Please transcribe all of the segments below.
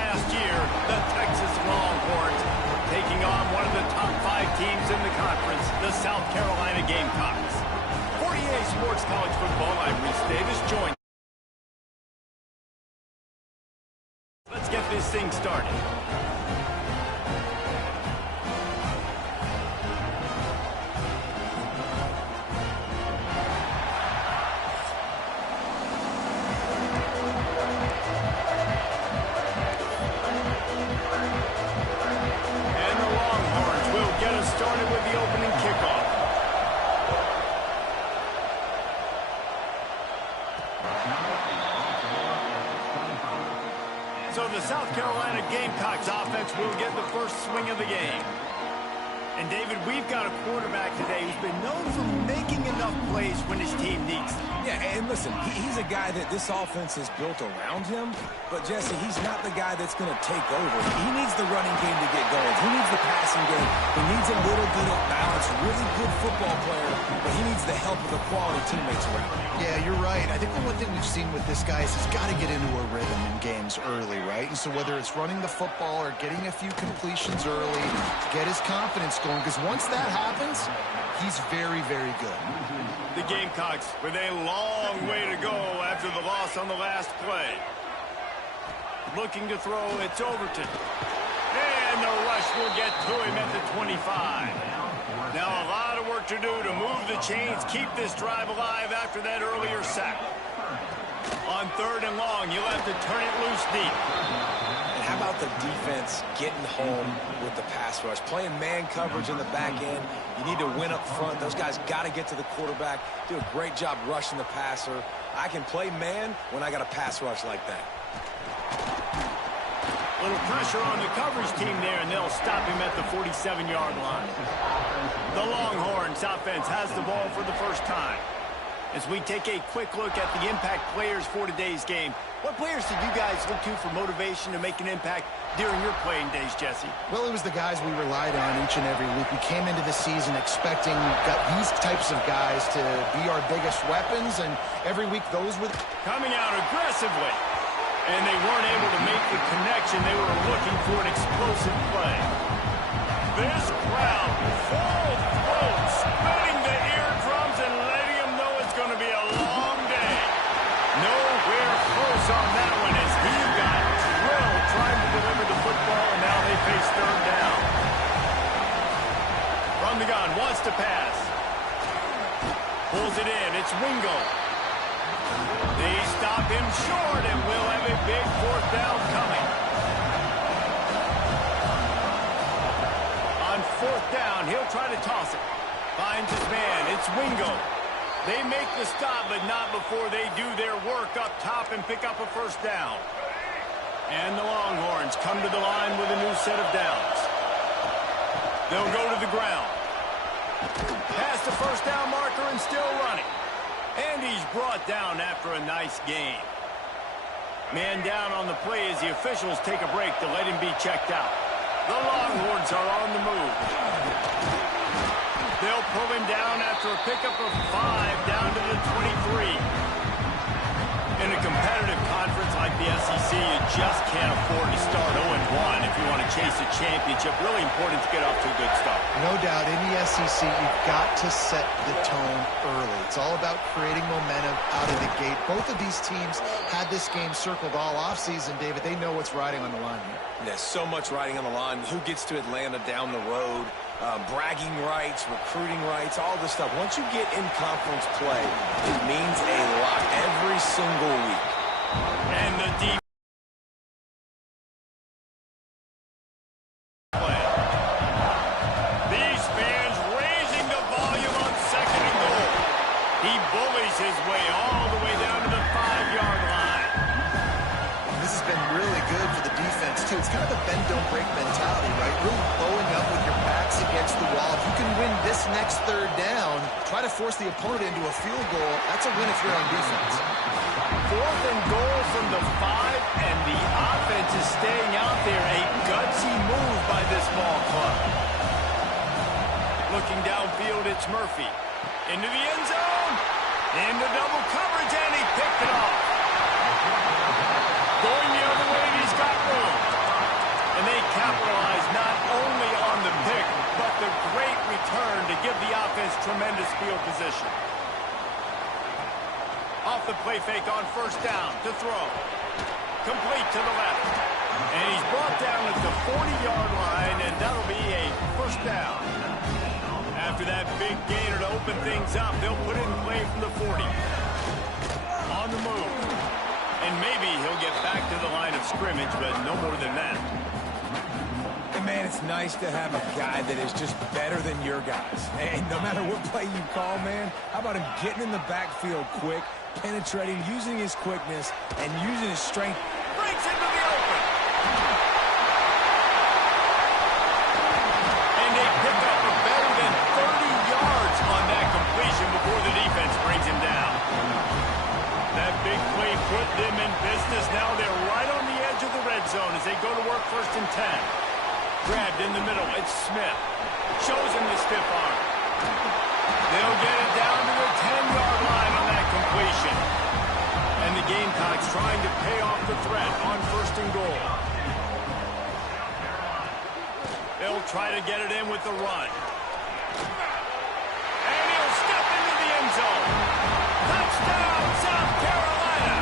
last year, the Texas Longhorns taking on one of the top 5 teams in the conference, the South Carolina Gamecocks. For EA Sports College Football, I'm Reese Davis, joined. Let's get this thing started. Started with the opening kickoff. So the South Carolina Gamecocks offense will get the first swing of the game. And David, we've got a quarterback today who's been known for making enough plays when his team needs them. Yeah, and listen, he's a guy that this offense is built around him. But, Jesse, he's not the guy that's going to take over. He needs the running game to get going. He needs the passing game. He needs a little bit of balance. Really good football player, but he needs the help of the quality teammates around him. Yeah, you're right. I think the one thing we've seen with this guy is he's got to get into a rhythm in games early, right? And so whether it's running the football or getting a few completions early, get his confidence going, because once that happens, he's very, very good. The Gamecocks with a long way to go after the loss on the last play. Looking to throw, it's Overton. And the rush will get to him at the 25. Now a lot of work to do to move the chains, keep this drive alive after that earlier sack. On 3rd and long, you'll have to turn it loose deep. And how about the defense getting home with the pass rush? Playing man coverage in the back end. You need to win up front. Those guys got to get to the quarterback. Do a great job rushing the passer. I can play man when I got a pass rush like that. Little pressure on the coverage team there, and they'll stop him at the 47-yard line. The Longhorns offense has the ball for the first time. As we take a quick look at the impact players for today's game, what players did you guys look to for motivation to make an impact during your playing days, Jesse? Well, it was the guys we relied on each and every week. We came into the season expecting these types of guys to be our biggest weapons, and every week those were coming out aggressively. And they weren't able to make the connection. They were looking for an explosive play. This crowd full throat, spinning the eardrums and letting them know it's going to be a long day. Nowhere close on that one as he got drilled trying to deliver the football, and now they face 3rd down. From the gun, wants to pass. Pulls it in. It's Wingo. They stop him short, and we'll have a big 4th down coming. On 4th down, he'll try to toss it. Finds his man. It's Wingo. They make the stop, but not before they do their work up top and pick up a 1st down. And the Longhorns come to the line with a new set of downs. They'll go to the ground. Past the 1st down marker and still running. And he's brought down after a nice gain. Man down on the play as the officials take a break to let him be checked out. The Longhorns are on the move. They'll pull him down after a pickup of 5 down to the 23. In a competitive conference like the SEC, you just can't afford to start 0-1 if you want to chase a championship. Really important to get off to a good start. No doubt, in the SEC, you've got to set the tone early. It's all about creating momentum out of the gate. Both of these teams had this game circled all offseason, David. They know what's riding on the line here. There's so much riding on the line. Who gets to Atlanta down the road? Bragging rights, recruiting rights, all this stuff. Once you get in conference play, it means a lot every single week. And the deep play. These fans raising the volume on 2nd and goal. He bullies his way all the way down to the 5-yard line. This has been really good for the defense, too. It's kind of a bend-don't-break mentality, right? Really bowing up with your backs against the wall. If you can win this next 3rd down, try to force the opponent into a field goal. That's a win if you're on defense. 4th and goal from the 5, and the offense is staying out there. A gutsy move by this ball club. Looking downfield, it's Murphy. Into the end zone. Into double coverage, and he picked it off. Going the other way, and he's got room. best field position. Off the play fake on first down to throw. Complete to the left. And he's brought down at the 40-yard line, and that'll be a first down. After that big gainer to open things up, they'll put it in play from the 40. On the move. And maybe he'll get back to the line of scrimmage, but no more than that. And man, it's nice to have a guy that is just better than your guys. And no matter what play you call, man, how about him getting in the backfield quick, penetrating, using his quickness, and using his strength. Breaks into the open. And they pick up a better than 30 yards on that completion before the defense brings him down. That big play put them in business. Now they're right on the edge of the red zone as they go to work 1st and 10. Grabbed in the middle. It's Smith. Shows him the stiff arm. They'll get it down to the 10-yard line on that completion. And the Gamecocks trying to pay off the threat on 1st and goal. They'll try to get it in with the run. And he'll step into the end zone. Touchdown, South Carolina!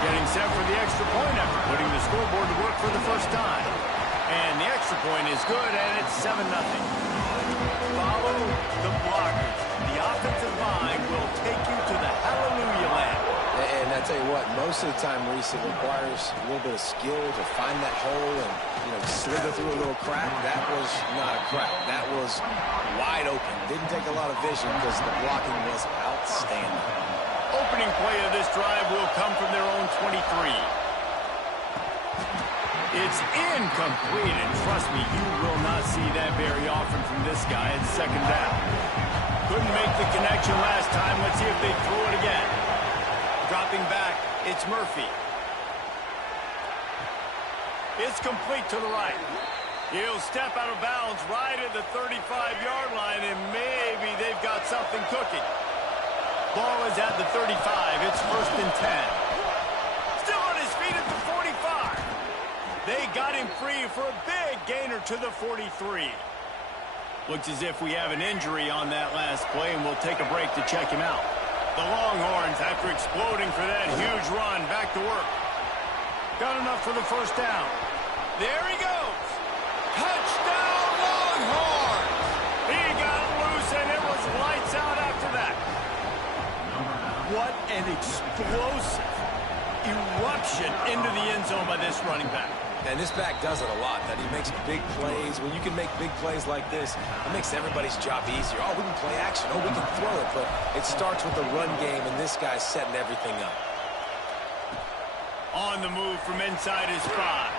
Getting set for the extra point after putting the scoreboard to work for the first time. And the extra point is good, and it's 7-0. Follow the blockers. The offensive line will take you to the hallelujah land. And I tell you what, most of the time, Reese, it requires a little bit of skill to find that hole and, slither through a little crack. That was not a crack. That was wide open. Didn't take a lot of vision because the blocking was outstanding. Opening play of this drive will come from their own 23. It's incomplete, and trust me, you will not see that very often from this guy at 2nd down. Couldn't make the connection last time. Let's see if they throw it again. Dropping back, it's Murphy. It's complete to the right. He'll step out of bounds right at the 35-yard line, and maybe they've got something cooking. Ball is at the 35. It's 1st and 10. Still on his feet at the 45. They got him free for a big gainer to the 43. Looks as if we have an injury on that last play, and we'll take a break to check him out. The Longhorns, after exploding for that huge run, back to work. Got enough for the first down. There he goes. Touchdown, Longhorns! He got loose, and it was lights out after that. What an explosive eruption into the end zone by this running back. And this back does it a lot, that he makes big plays. When you can make big plays like this, it makes everybody's job easier. Oh, we can play action. Oh, we can throw it. But it starts with the run game, and this guy's setting everything up. On the move from inside his 5.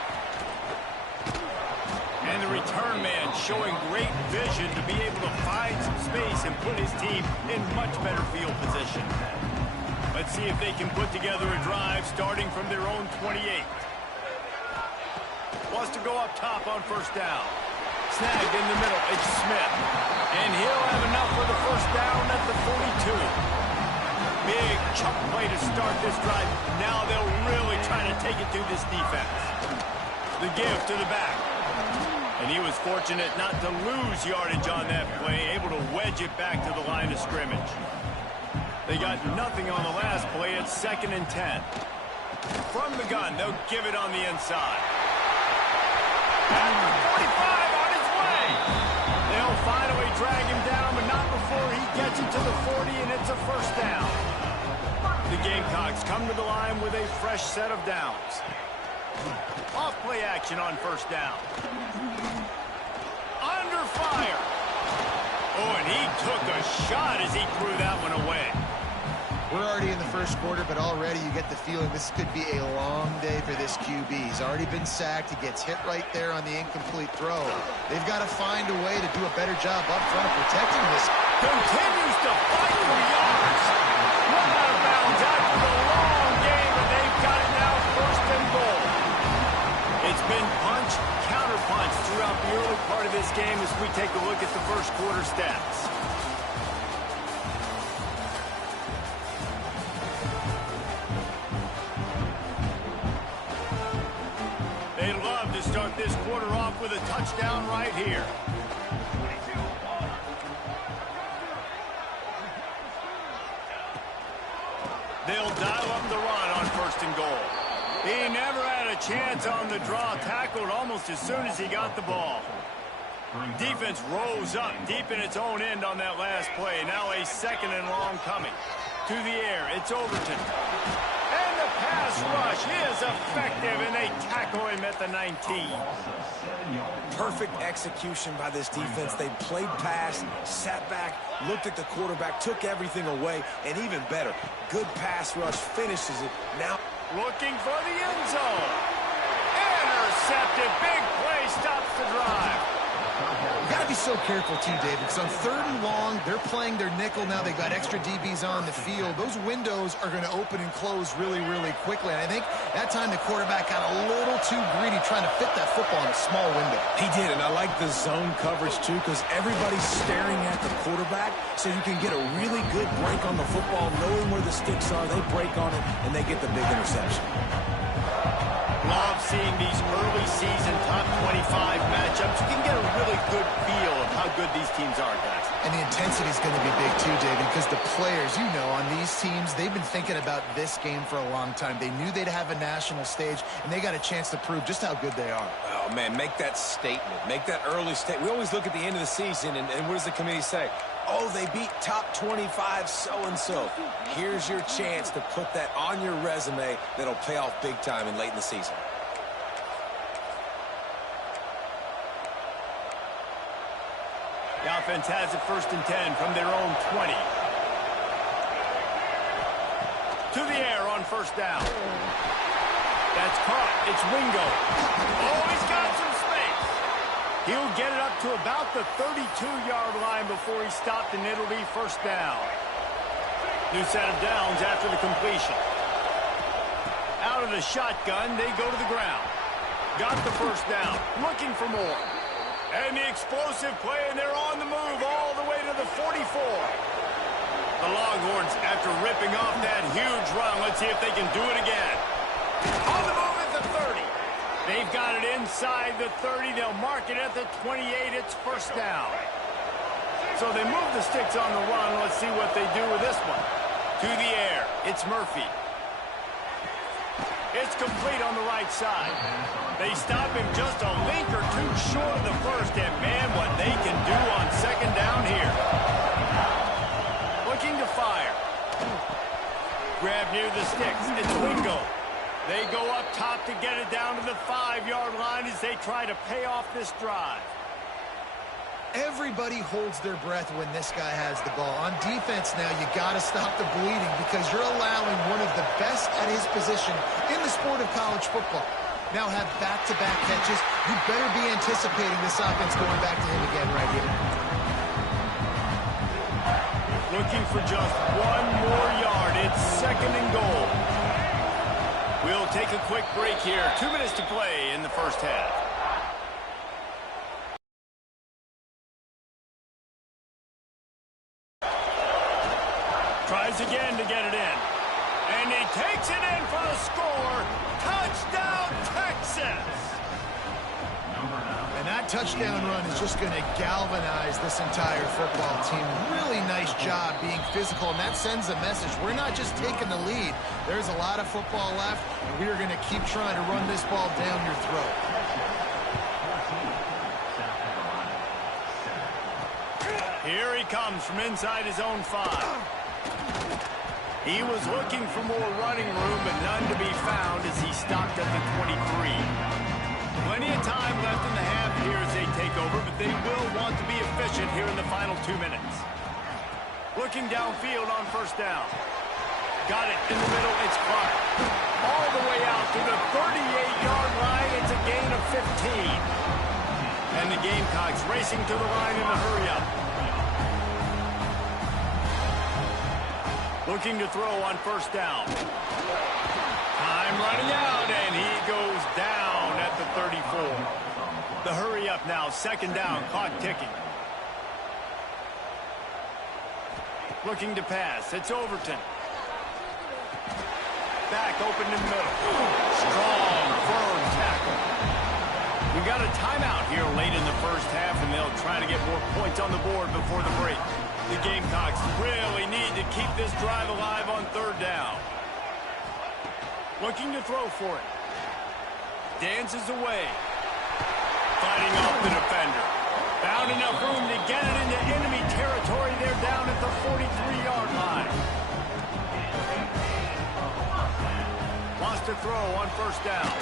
And the return man showing great vision to be able to find some space and put his team in much better field position. Let's see if they can put together a drive starting from their own 28. Wants to go up top on first down. Snagged in the middle. It's Smith. And he'll have enough for the first down at the 42. Big chunk play to start this drive. Now they'll really try to take it to this defense. The give to the back. And he was fortunate not to lose yardage on that play, able to wedge it back to the line of scrimmage. They got nothing on the last play. It's 2nd and 10. From the gun, they'll give it on the inside. At the 45 on his way. They'll finally drag him down, but not before he gets it to the 40, and it's a first down. The Gamecocks come to the line with a fresh set of downs. Off play action on first down. Under fire. Oh, and he took a shot as he threw that one away. We're already in the first quarter, but already you get the feeling this could be a long day for this QB. He's already been sacked. He gets hit right there on the incomplete throw. They've got to find a way to do a better job up front of protecting this. Continues to fight for yards. Run out of bounds after the long game, and they've got it now 1st and goal. It's been punch, counter-punch throughout the early part of this game as we take a look at the first quarter stats. They'd love to start this quarter off with a touchdown right here. They'll dial up the run on 1st and goal. He never had a chance on the draw, tackled almost as soon as he got the ball. Defense rose up deep in its own end on that last play. Now a 2nd and long coming. To the air, it's Overton. And the pass rush is effective, and they tackle him at the 19. Perfect execution by this defense. They played pass, sat back, looked at the quarterback, took everything away, and even better, good pass rush, finishes it. Now looking for the end zone. Intercepted. Big play stops the drive. You got to be so careful, too, David, because on 3rd and long, they're playing their nickel now. They've got extra DBs on the field. Those windows are going to open and close really, really quickly. And I think that time the quarterback got a little too greedy trying to fit that football in a small window. he did, and I like the zone coverage, too, because everybody's staring at the quarterback, so you can get a really good break on the football, knowing where the sticks are. They break on it, and they get the big interception. Love seeing these early season top 25 matchups. You can get a really good feel of how good these teams are, guys. And the intensity is going to be big too, David, because the players, you know, on these teams, they've been thinking about this game for a long time. They knew they'd have a national stage, and they got a chance to prove just how good they are. Oh, man, make that statement. Make that early statement. We always look at the end of the season, and what does the committee say? Oh, they beat top 25 so-and-so. Here's your chance to put that on your resume that'll pay off big time and late in the season. The offense has it 1st and 10 from their own 20. To the air on 1st down. That's caught. It's Wingo. Oh, he's got some space. He'll get it up to about the 32-yard line before he stopped, and it'll be 1st down. New set of downs after the completion. Out of the shotgun, they go to the ground. Got the 1st down. Looking for more. And the explosive play, and they're on the move all the way to the 44. The Longhorns, after ripping off that huge run, let's see if they can do it again. On the move at the 30. They've got it inside the 30. They'll mark it at the 28. It's 1st down. So they move the sticks on the run. Let's see what they do with this one. To the air. It's Murphy. It's complete on the right side. They stop him just a link or two short of the 1st, and man, what they can do on 2nd down here. Looking to fire. Grab near the sticks. It's Wingo. They go up top to get it down to the 5-yard line as they try to pay off this drive. Everybody holds their breath when this guy has the ball. On defense now, you got to stop the bleeding because you're allowing one of the best at his position in the sport of college football. Now have back-to-back catches. You better be anticipating this offense going back to him again right here. Looking for just one more yard. It's 2nd and goal. We'll take a quick break here. 2 minutes to play in the 1st half. Tries again to get it in. And he takes it in for the score. Touchdown, Texas! And that touchdown run is just going to galvanize this entire football team. Really nice job being physical, and that sends a message. We're not just taking the lead. There's a lot of football left, and we are going to keep trying to run this ball down your throat. Here he comes from inside his own 5. He was looking for more running room, but none to be found as he stopped at the 23. Plenty of time left in the half here as they take over, but they will want to be efficient here in the final 2 minutes. Looking downfield on 1st down. Got it in the middle. It's Clark. All the way out to the 38-yard line. It's a gain of 15. And the Gamecocks racing to the line in the hurry-up. Looking to throw on 1st down. Time running out, and he goes down at the 34. The hurry up now, 2nd down, clock ticking. Looking to pass, it's Overton. Back open in the middle. Strong, firm tackle. We got a timeout here late in the 1st half, and they'll try to get more points on the board before the break. The Gamecocks really need to keep this drive alive on 3rd down. Looking to throw for it. Dances away. Fighting off the defender. Found enough room to get it into enemy territory. They're down at the 43-yard line. Wants to throw on first down.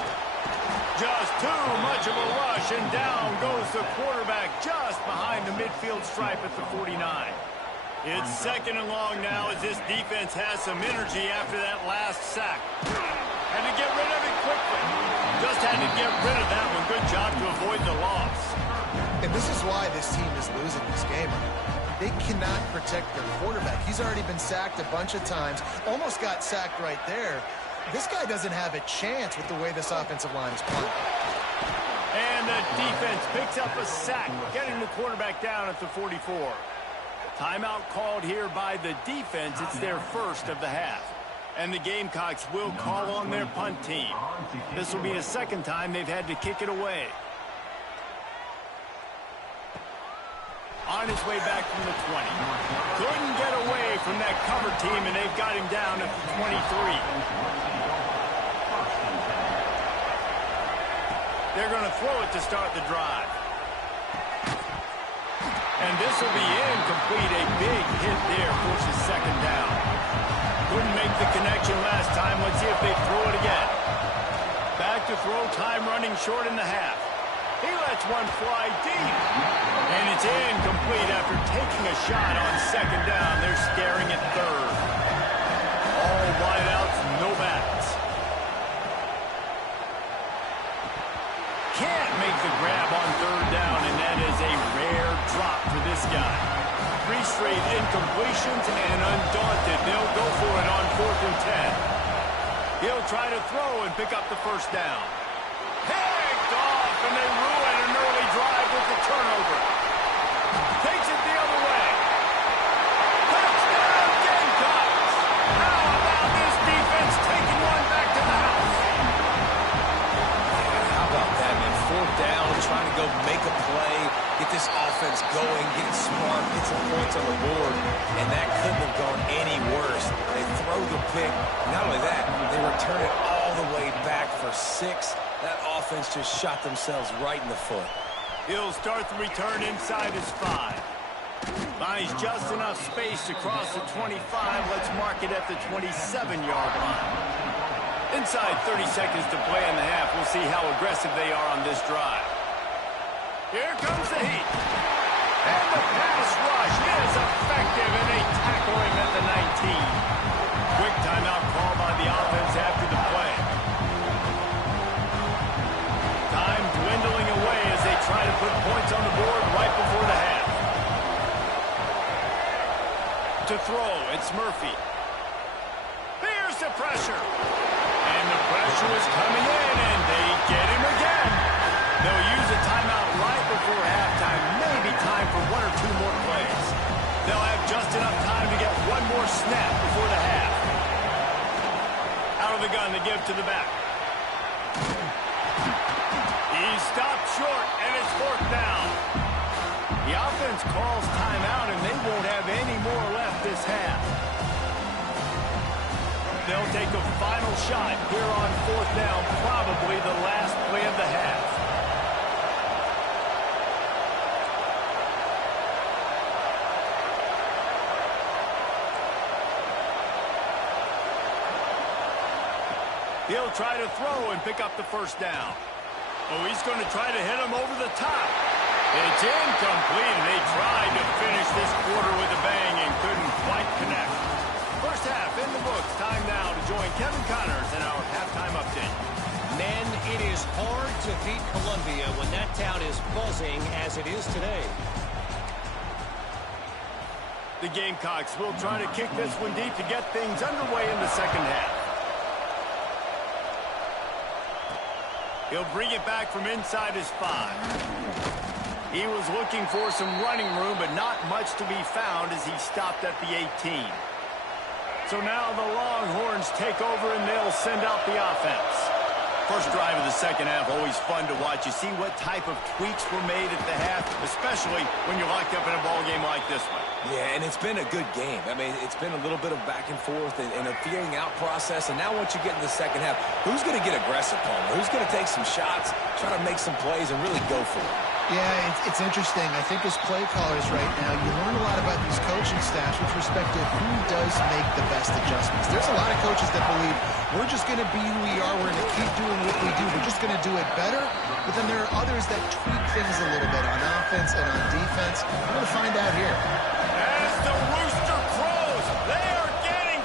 Just too much of a rush, and down goes the quarterback just behind the midfield stripe at the 49. It's second and long now as this defense has some energy after that last sack. Had to get rid of it quickly. Just had to get rid of that one. Good job to avoid the loss. And this is why this team is losing this game. They cannot protect their quarterback. He's already been sacked a bunch of times. Almost got sacked right there. This guy doesn't have a chance with the way this offensive line is playing. And the defense picks up a sack, getting the quarterback down at the 44. Timeout called here by the defense. It's their first of the half. And the Gamecocks will call on their punt team. This will be the second time they've had to kick it away. On his way back from the 20. Couldn't get away from that cover team, and they've got him down at the 23. They're going to throw it to start the drive. And this will be incomplete. A big hit there forces second down. Couldn't make the connection last time. Let's see if they throw it again. Back to throw, time running short in the half. He lets one fly deep. And it's incomplete after taking a shot on second down. They're staring at third. All wideouts, no backs. Can't make the grab on third down, and that is a rare drop for this guy. 3 straight incompletions, and undaunted, they'll go for it on 4th and 10. He'll try to throw and pick up the first down. Picked off, and they ruin an early drive with the turnover. Takes it the other way. Touchdown, Gamecocks! How about this defense taking one back to the house? How about that, man? 4th down, trying to go make a play, get this offense going, get it smart, get some points on the board, and that couldn't have gone any worse. They throw the pick. Not only that, they return it all the way back for 6. That offense just shot themselves right in the foot. He'll start the return inside his 5. Finds just enough space to cross the 25. Let's mark it at the 27-yard line. Inside 30 seconds to play in the half. We'll see how aggressive they are on this drive. Here comes the heat. And the pass rush is effective, and they tackle him at the 19. Quick timeout call by the offense after the play. Time dwindling away as they try to put points on the board right before the half. To throw, it's Murphy. Here's the pressure. And the pressure is coming in, and they get him again. They'll use a timeout right before halftime. Maybe time for 1 or 2 more plays. They'll have just enough time to get one more snap before the half. Out of the gun to give to the back. He stopped short, and it's 4th down. The offense calls timeout, and they won't have any more left this half. They'll take a final shot here on 4th down, probably the last play of the half. He'll try to throw and pick up the first down. Oh, he's going to try to hit him over the top. It's incomplete, and they tried to finish this quarter with a bang and couldn't quite connect. First half in the books. Time now to join Kevin Connors in our halftime update. Men, it is hard to beat Columbia when that town is buzzing as it is today. The Gamecocks will try to kick this one deep to get things underway in the second half. He'll bring it back from inside his 5. He was looking for some running room, but not much to be found as he stopped at the 18. So now the Longhorns take over, and they'll send out the offense. First drive of the second half, always fun to watch. You see what type of tweaks were made at the half, especially when you're locked up in a ball game like this one. Yeah, and it's been a good game. I mean, it's been a little bit of back and forth and a feeling out process. And now once you get in the second half, who's going to get aggressive, Palmer? Who's going to take some shots, try to make some plays, and really go for it? Yeah, it's interesting. I think as play callers right now, you learn a lot about these coaching staffs with respect to who does make the best adjustments. There's a lot of coaches that believe we're just going to be who we are. We're going to keep doing what we do. We're just going to do it better. But then there are others that tweak things a little bit on offense and on defense. We're going to find out here. As the rooster crows, they are getting...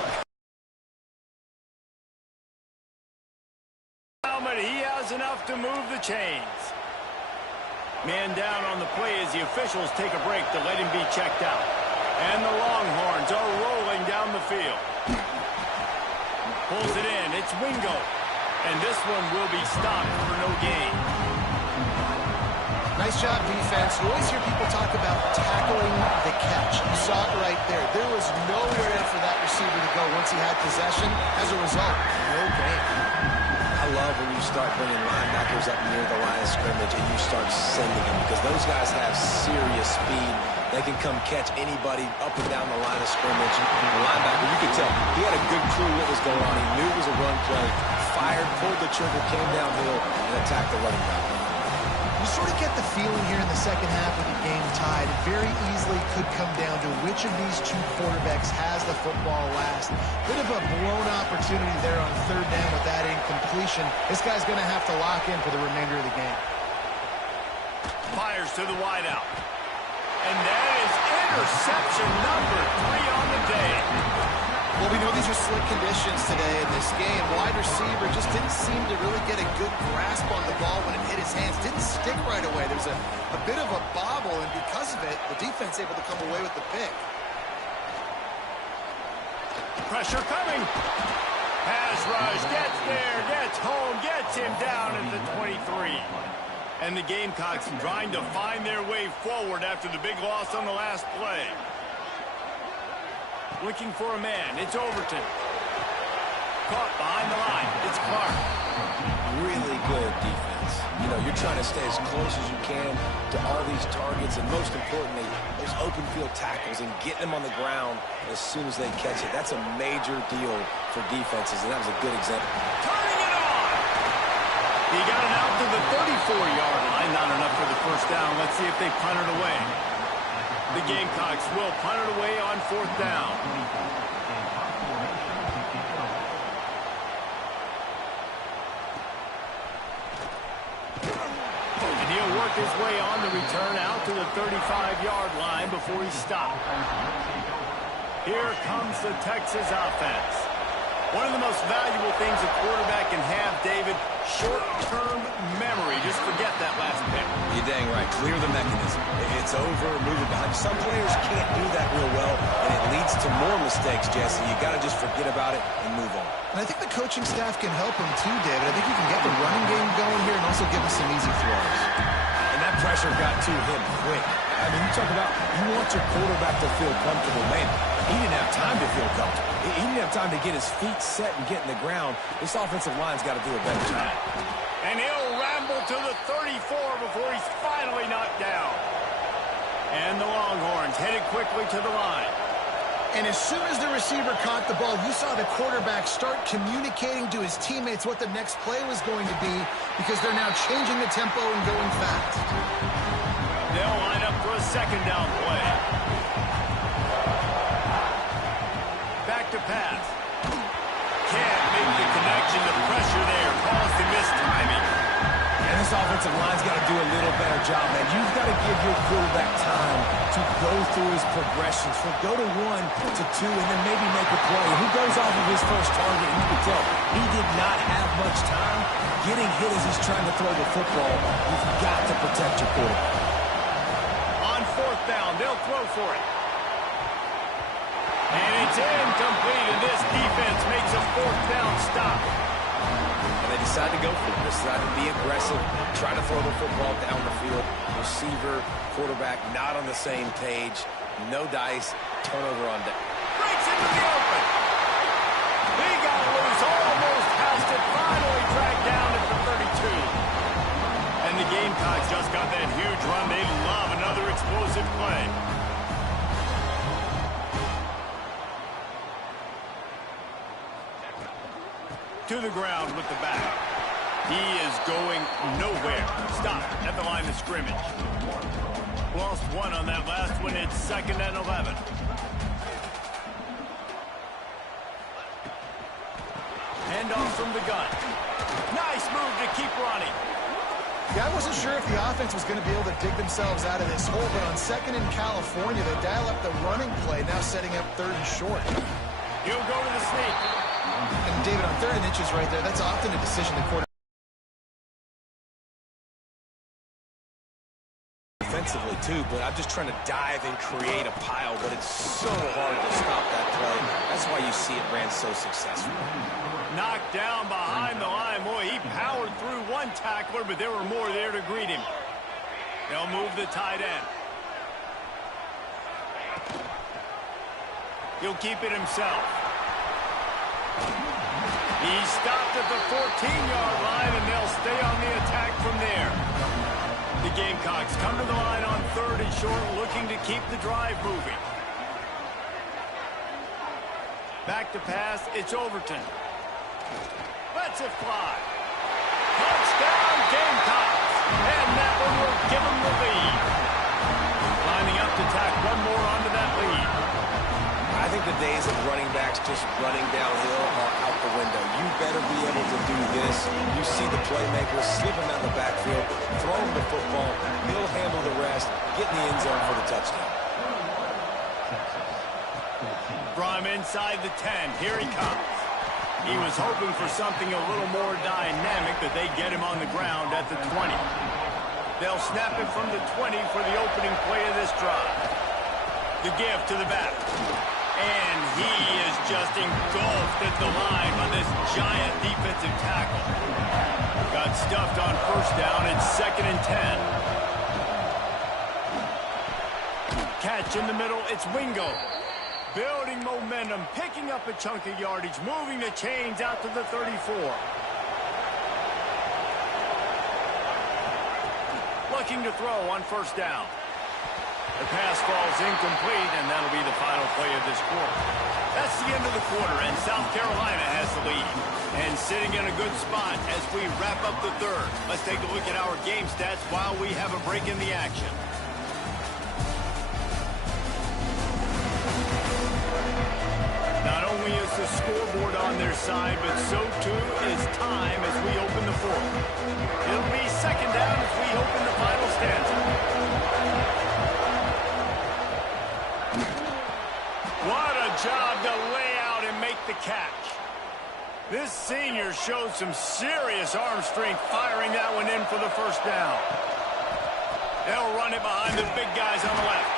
He has enough to move the chains. Man down on the play as the officials take a break to let him be checked out. And the Longhorns are rolling down the field. Pulls it in. It's Wingo. And this one will be stopped for no gain. Nice job, defense. You always hear people talk about tackling the catch. You saw it right there. There was nowhere for that receiver to go once he had possession. As a result, no gain. I love when you start bringing linebackers up near the line of scrimmage and you start sending them because those guys have serious speed. They can come catch anybody up and down the line of scrimmage. And the linebacker, you could tell, he had a good clue what was going on. He knew it was a run play, fired, pulled the trigger, came downhill, and attacked the running back. You sort of get the feeling here in the second half with the game tied. It very easily could come down to which of these two quarterbacks has the football last. Bit of a blown opportunity there on third down with that incompletion. This guy's going to have to lock in for the remainder of the game. Fires to the wideout. And that is interception number 3 on the day. Well, we know these are slick conditions today in this game. Wide receiver just didn't seem to really get a good grasp on the ball when it hit his hands. Didn't stick right away. There's a bit of a bobble, and because of it, the defense able to come away with the pick. Pressure coming. Pass rush, gets there, gets home, gets him down at the 23. And the Gamecocks trying to find their way forward after the big loss on the last play. Looking for a man. It's Overton. Caught behind the line. It's Clark. Really good defense. You know, you're trying to stay as close as you can to all these targets, and most importantly, those open field tackles and getting them on the ground as soon as they catch it. That's a major deal for defenses, and that was a good example. Turning it on! He got it out to the 34-yard line. Not enough for the first down. Let's see if they punt it away. The Gamecocks will punt it away on fourth down. And he'll work his way on the return out to the 35-yard line before he's stopped. Here comes the Texas offense. One of the most valuable things a quarterback can have, David, short-term memory. Just forget that last pick. You're dang right. Clear the mechanism. It's over, move it behind. Some players can't do that real well, and it leads to more mistakes, Jesse. You got to just forget about it and move on. And I think the coaching staff can help him too, David. I think you can get the running game going here and also give him some easy throws. And that pressure got to him quick. I mean, you talk about you want your quarterback to feel comfortable. Man, he didn't have time to feel comfortable. He didn't have time to get his feet set and get in the ground. This offensive line's got to do a better job. And he'll ramble to the 34 before he's finally knocked down. And the Longhorns headed quickly to the line. And as soon as the receiver caught the ball, you saw the quarterback start communicating to his teammates what the next play was going to be because they're now changing the tempo and going fast. They'll line up for a second down play. Back to pass. Can't make the connection. The pressure there caused the missed timing. And this offensive line's got to do a little better job, man. You've got to give your quarterback time to go through his progressions. From go to 1 to 2 and then maybe make a play. Who goes off of his first target? You can tell he did not have much time. Getting hit as he's trying to throw the football. You've got to protect your quarterback. On fourth down, they'll throw for it. And it's incomplete, and this defense makes a fourth down stop. And they decide to go for it. They decide to be aggressive, try to throw the football down the field. Receiver, quarterback, not on the same page. No dice, turnover on down. Breaks into the open. He got loose, almost passed it, finally dragged down at the Gamecocks just got that huge run. They love another explosive play. To the ground with the back. He is going nowhere. Stop at the line of scrimmage. Lost one on that last one. It's 2nd and 11. Handoff from the gun. Nice move to keep running. Yeah, I wasn't sure if the offense was going to be able to dig themselves out of this hole, but on 2nd in California, they dial up the running play, now setting up 3rd and short. He'll go to the sneak. And David, on 3rd and inches right there, that's often a decision the quarterback. Defensively too, but I'm just trying to dive and create a pile, but it's so hard to stop that play. That's why you see it ran so successful. Knocked down behind the line. Boy, he powered through one tackler, but there were more there to greet him. They'll move the tight end. He'll keep it himself. He's stopped at the 14-yard line, and they'll stay on the attack from there. The Gamecocks come to the line on 3rd and short, looking to keep the drive moving. Back to pass, it's Overton. Lets it fly. Touchdown, Gamecocks. And that one will give them the lead. Lining up to tack one more onto that lead. I think the days of running backs just running downhill are out the window. You better be able to do this. You see the playmakers slipping out the backfield, throw him the football, he'll handle the rest, get in the end zone for the touchdown. From inside the 10, here he comes. He was hoping for something a little more dynamic, that they get him on the ground at the 20. They'll snap it from the 20 for the opening play of this drive. The give to the back. And he is just engulfed at the line by this giant defensive tackle. Got stuffed on 1st down. It's 2nd and 10. Catch in the middle. It's Wingo. Building momentum, picking up a chunk of yardage, moving the chains out to the 34. Looking to throw on 1st down. The pass falls incomplete, and that'll be the final play of this quarter. That's the end of the quarter, and South Carolina has the lead. And sitting in a good spot as we wrap up the 3rd. Let's take a look at our game stats while we have a break in the action. Not only is the scoreboard on their side, but so too is time as we open the 4th. It'll be 2nd down as we open the final stanza. What a job to lay out and make the catch. This senior showed some serious arm strength firing that one in for the 1st down. They'll run it behind the big guys on the left.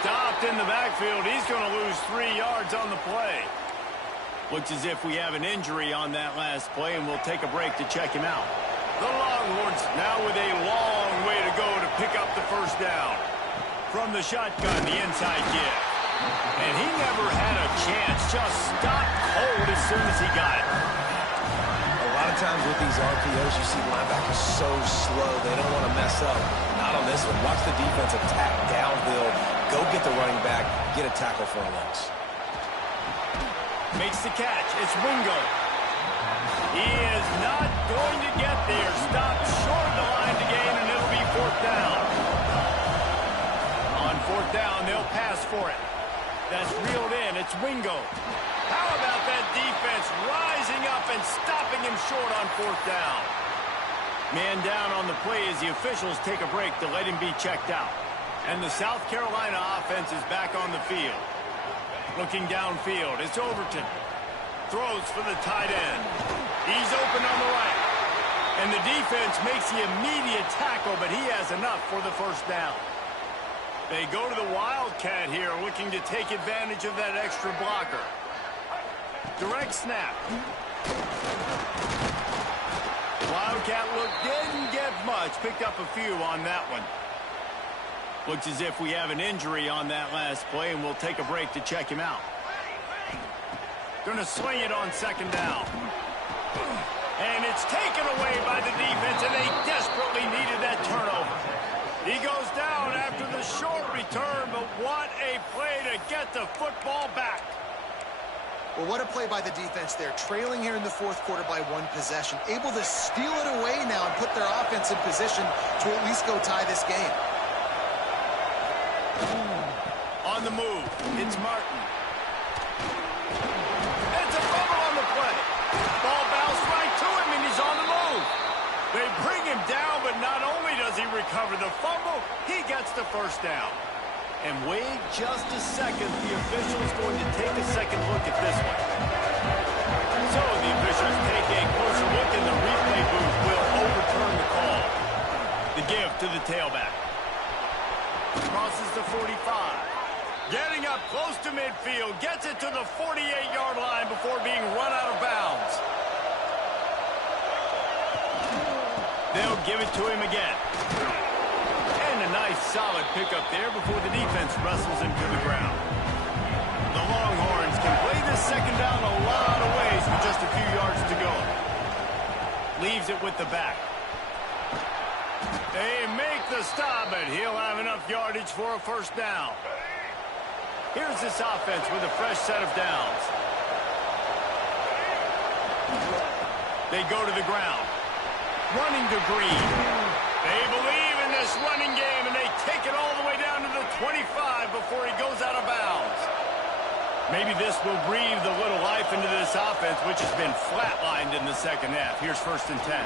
Stopped in the backfield. He's going to lose 3 yards on the play. Looks as if we have an injury on that last play, and we'll take a break to check him out. The Longhorns now with a long way to go to pick up the 1st down. From the shotgun, the inside give. And he never had a chance. Just stopped cold as soon as he got it. A lot of times with these RPOs, you see linebackers so slow, they don't want to mess up. Not on this one. Watch the defense attack downhill, go get the running back, get a tackle for a loss. Makes the catch. It's Wingo. He is not going to get there. Stopped short of the line to gain, and it'll be 4th down. On 4th down, they'll pass for it. That's reeled in. It's Wingo. How about that defense rising up and stopping him short on 4th down? Man down on the play as the officials take a break to let him be checked out. And the South Carolina offense is back on the field. Looking downfield, it's Overton. Throws for the tight end. He's open on the right. And the defense makes the immediate tackle, but he has enough for the 1st down. They go to the Wildcat here, looking to take advantage of that extra blocker. Direct snap. Wildcat look didn't get much. Picked up a few on that one. Looks as if we have an injury on that last play, and we'll take a break to check him out. Going to swing it on 2nd down. And it's taken away by the defense, and they desperately needed that turnover. get the football back. Well, what a play by the defense there. Trailing here in the fourth quarter by one possession. Able to steal it away now and put their offense in position to at least go tie this game. On the move, it's Martin. It's a fumble on the play. Ball bounced right to him, and he's on the move. They bring him down, but not only does he recover the fumble, he gets the first down. And wait just a second, the official's going to take a second look at this one. So the officials take a closer look, and the replay booth will overturn the call. The give to the tailback. Crosses the 45. Getting up close to midfield, gets it to the 48-yard line before being run out of bounds. They'll give it to him again. And a nice solid pickup there before the defense wrestles him to the ground. The Longhorns can play this second down a lot of ways with just a few yards to go. Leaves it with the back. They make the stop, but he'll have enough yardage for a first down. Here's this offense with a fresh set of downs. They go to the ground. Running to Green. They believe in this running game, and they take it all the way down to the 25 before he goes out of bounds. Maybe this will breathe a little life into this offense, which has been flatlined in the second half. Here's 1st and 10.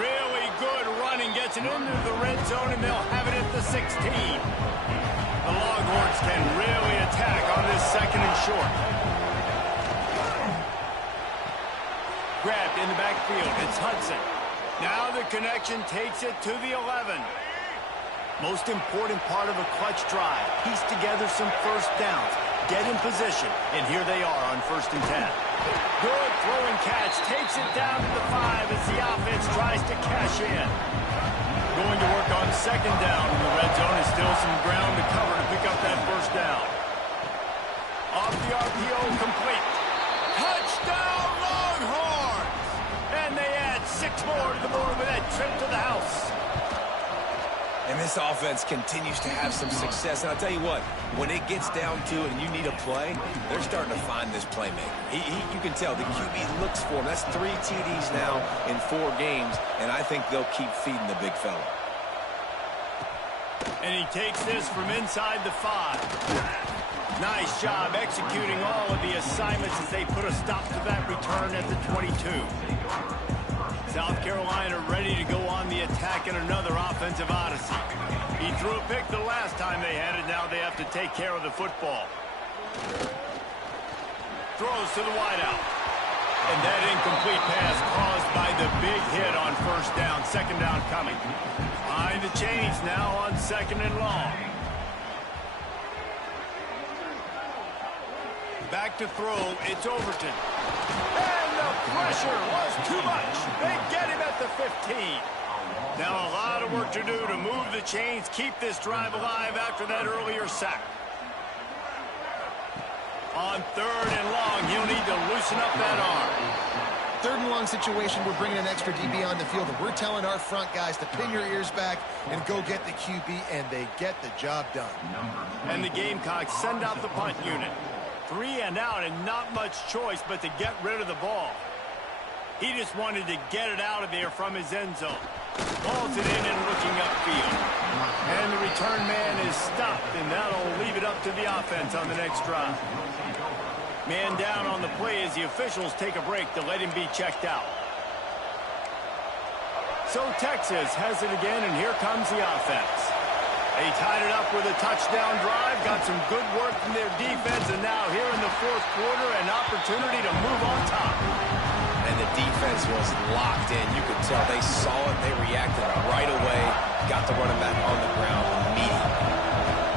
Really good running, gets it into the red zone, and they'll have it at the 16. The Longhorns can really attack on this 2nd and short. Grabbed in the backfield, it's Hudson. Now the connection takes it to the 11. Most important part of a clutch drive. Piece together some first downs. Get in position, and here they are on 1st and 10. Good throwing catch, takes it down to the 5 as the offense tries to cash in. Going to work on 2nd down in the red zone, and still some ground to cover to pick up that first down. Off the RPO, complete. Touchdown, Longhorns! And they add 6 more to the board with that trip to the house. And this offense continues to have some success. And I'll tell you what, when it gets down to it and you need a play, they're starting to find this playmaker. You can tell the QB looks for him. That's 3 TDs now in 4 games, and I think they'll keep feeding the big fella. And he takes this from inside the 5. Nice job executing all of the assignments as they put a stop to that return at the 22. South Carolina ready to go on the attack in another offensive odyssey. He threw a pick the last time they had it. Now they have to take care of the football. Throws to the wideout. And that incomplete pass caused by the big hit on 1st down. 2nd down coming. Behind the chains now on 2nd and long. Back to throw. It's Overton. And the pressure was too much. They get him at the 15. Now a lot of work to do to move the chains, keep this drive alive after that earlier sack. On 3rd and long, he'll need to loosen up that arm. 3rd and long situation, we're bringing an extra DB on the field, and we're telling our front guys to pin your ears back and go get the QB, and they get the job done. And the Gamecocks send out the punt unit. 3 and out, and not much choice but to get rid of the ball. He just wanted to get it out of there from his end zone. Balls it in and looking upfield. And the return man is stopped, and that'll leave it up to the offense on the next drive. Man down on the play as the officials take a break to let him be checked out. So Texas has it again, and here comes the offense. They tied it up with a touchdown drive, got some good work from their defense, and now here in the 4th quarter, an opportunity to move on top. And the defense was locked in. You could tell they saw it. They reacted right away. Got the running back on the ground immediately.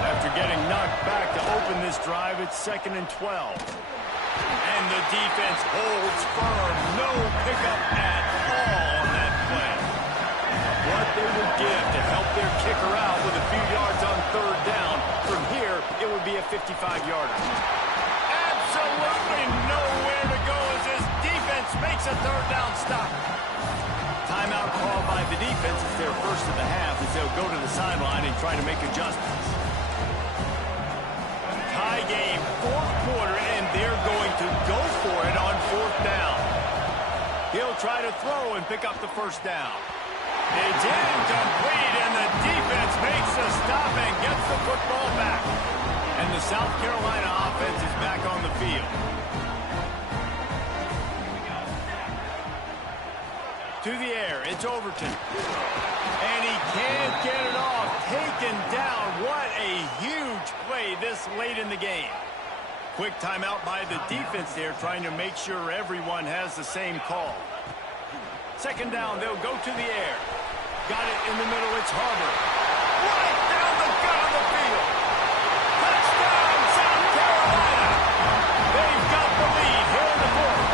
After getting knocked back to open this drive, it's 2nd and 12. And the defense holds firm. No pickup at all on that play. What they would give to help their kicker out with a few yards on 3rd down. From here, it would be a 55-yarder. Absolutely nowhere to go as this defense makes a 3rd down stop. Timeout called by the defense. It's their first of the half as they'll go to the sideline and try to make adjustments. fourth quarter, and they're going to go for it on fourth down. He'll try to throw and pick up the first down. It's incomplete, and the defense makes a stop and gets the football back. And the South Carolina offense is back on the field. To the air, it's Overton. And he can't get it off. Taken down. What a huge play this late in the game. Quick timeout by the defense there, trying to make sure everyone has the same call. Second down, they'll go to the air. Got it in the middle, it's Harbor. Right down the gut of the field. Touchdown, South Carolina. They've got the lead here in the fourth.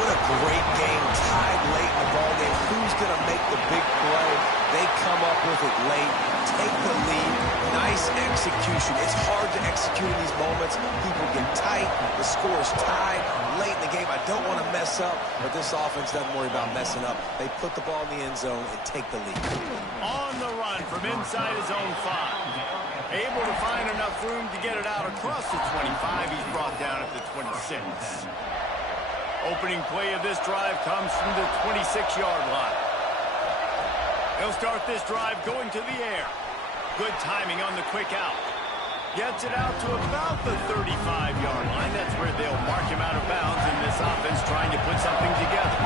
What a great game, tied late in the ballgame. Who's going to make the big play? They come up with it late, take the lead. Nice execution. It's hard to execute in these moments. People get tight. The score's tied late in the game. I don't want to mess up, but this offense doesn't worry about messing up. They put the ball in the end zone and take the lead. On the run from inside his own 5. Able to find enough room to get it out across the 25. He's brought down at the 26. Opening play of this drive comes from the 26-yard line. They'll start this drive going to the air. Good timing on the quick out. Gets it out to about the 35-yard line. That's where they'll mark him out of bounds in this offense trying to put something together.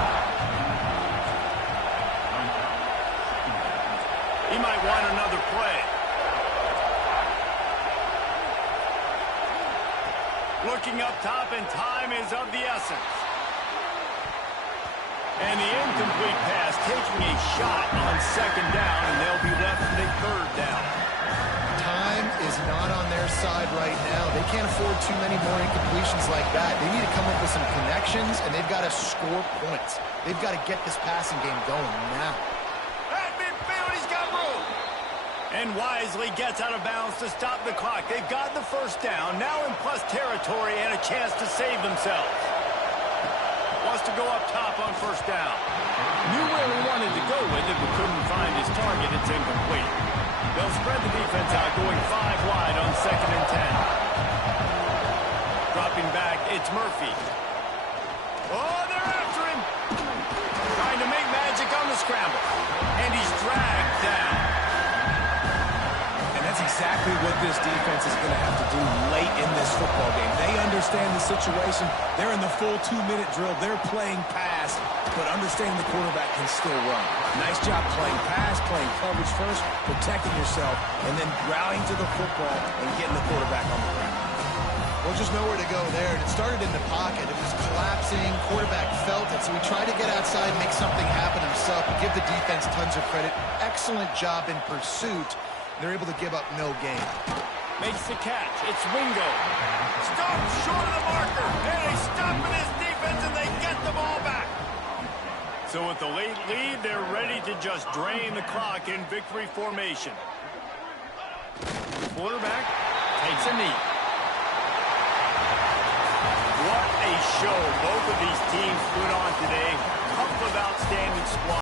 He might want another play. Looking up top, and time is of the essence. And the incomplete pass taking a shot on second down, and they'll be left with a third down. Time is not on their side right now. They can't afford too many more incompletions like that. They need to come up with some connections, and they've got to score points. They've got to get this passing game going now. At midfield, he's got room. And wisely gets out of bounds to stop the clock. They've got the first down, now in plus territory and a chance to save themselves. Wants to go up top on first down. Knew where he wanted to go with it, but couldn't find his target. It's incomplete. They'll spread the defense out, going 5 wide on second and 10. Dropping back, it's Murphy. Oh, they're after him. Trying to make magic on the scramble. And he's dragged down. And that's exactly what this defense is going to have to do late in this football game. They understand the situation. They're in the full 2-minute drill. They're playing pass, but understanding the quarterback can still run. Nice job playing pass, playing coverage first, protecting yourself, and then rallying to the football and getting the quarterback on the ground. Well, just nowhere to go there. It started in the pocket. It was collapsing. Quarterback felt it, so he tried to get outside, make something happen himself. But give the defense tons of credit. Excellent job in pursuit. They're able to give up no gain. Makes the catch. It's Wingo. Stops short of the marker. And they stop in his defense, and they get the ball back. So with the late lead, they're ready to just drain the clock in victory formation. Quarterback takes a knee. What a show both of these teams put on today. Couple of outstanding squads.